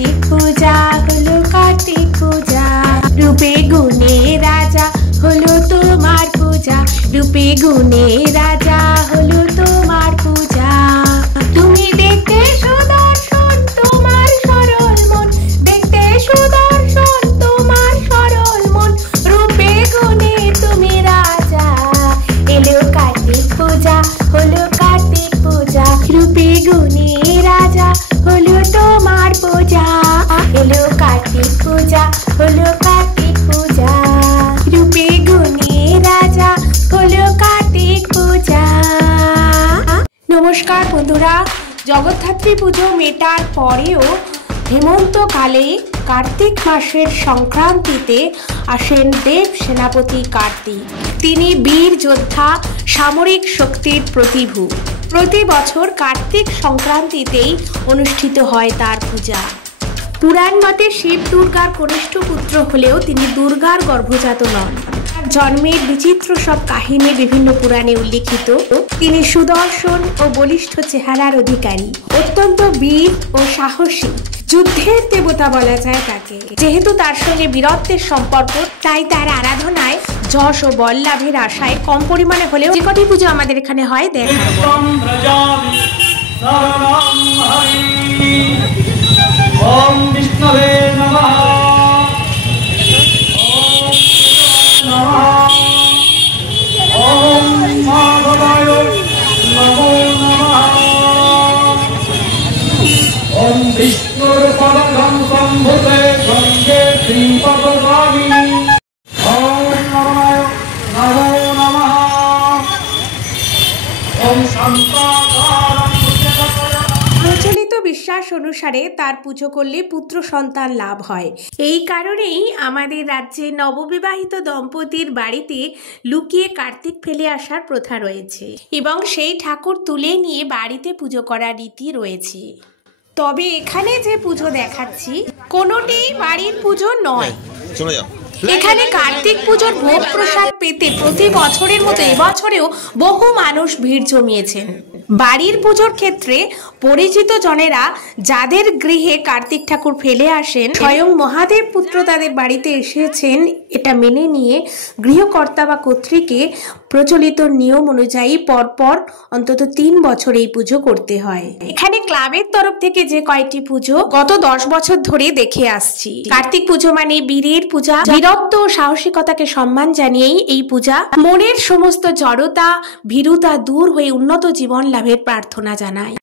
कार्तिक पूजा hello Kartik पूजा रूपे गुणे राजा hello तोमार पूजा रूपे गुणे राजा हलो तोमार पूजा तुमी देखते सुदर्शन तोमार सरल मन देखते सुदर्शन तोमार सरल मन रूपे गुणे तुमी राजा एलो कार्तिक पूजा हलो कार्तिक पूजा रूपे गुणे राजा हलो तोमार पूजा एलो कार्तिक पूजा हलो कार्तिक पूजा रूपे गुणे राजा हलो कार्तिक पूजा। नमस्कार बंधुरा जगद्धात्री पुजो मेटार परेও हेमन्तकाले कार्तिक मासेर संक्रांतिते आसेन देव सेनापति कार्तिक। तिनी वीर योद्धा सामरिक शक्तिर प्रतिभू। प्रति बछर कार्तिक संक्रांतितेई अनुष्ठित हय तार पूजा। पुराण मते शिव दुर्गार कनिष्ठ पुत्र हलेও तिनी दुर्गार गर्भजात नन। जन्मेर विचित्र सब काहिनी विभिन्न पुराणे उल्लेखित। तिनी सुदर्शन और बलिष्ठ चेहरार अधिकारी, अत्यंत वीर और साहसी युद्धेर देवता बला जाय ताके। जेहेतु तार संगे वीरत्वेर सम्पर्क ताई तार आराधनाय যশ ও বল লাভের আশায় কম পরিমাণে হলেও যে কটি পুজো আমাদের এখানে হয় ওম বিষ্ণুবে নমঃ ওম মাধবায় নমো নমঃ ওম বিষ্ণুর পদং সম্ভুতে গঙ্গে শ্রীপদগামিনী ওম নমঃ নমো নমঃ ওম শান্তাকারং प्रचलित विश्वास अनुसारे तार पुजो करले पुत्र सन्तान लाभ হয়। এই কারণেই আমাদের রাজ্যে নববিবাহিত দম্পতির বাড়িতে লুকিয়ে কার্তিক ফেলে আসার প্রথা রয়েছে এবং সেই ঠাকুর তুলে নিয়ে বাড়িতে পুজো করার রীতি রয়েছে। তবে এখানে যে পুজো দেখাচ্ছি কোনোটিই বাড়ির পুজো নয়। চলে যাও। এখানে কার্তিক পুজোর ভোগ প্রসাদ পেতে প্রতি বছরের মতো এবছরেও বহু মানুষ ভিড় জমিয়েছেন। বাড়ির পুজোর ক্ষেত্রে পরিচিত জনেরা যাদের গৃহে কার্তিক ঠাকুর ফেলে আসেন স্বয়ং মহাদেব পুত্র তাদের বাড়িতে এসেছেন এটা মেনে নিয়ে গৃহকর্তা বা কর্ত্রীকে প্রচলিত নিয়ম অনুযায়ী পরপর অন্তত ৩ বছর এই পুজো করতে হয়। এখানে ক্লাবের তরফ থেকে যে কয়টি পুজো গত 10 বছর ধরে দেখে আসছি। কার্তিক পুজো মানে বীরের পূজা, বীরত্ব ও সাহসিকতাকে সম্মান জানিয়েই এই পূজা মনের সমস্ত জড়তা ভীরুতা দূর হয়ে উন্নত জীবন লাভের প্রার্থনা জানায়।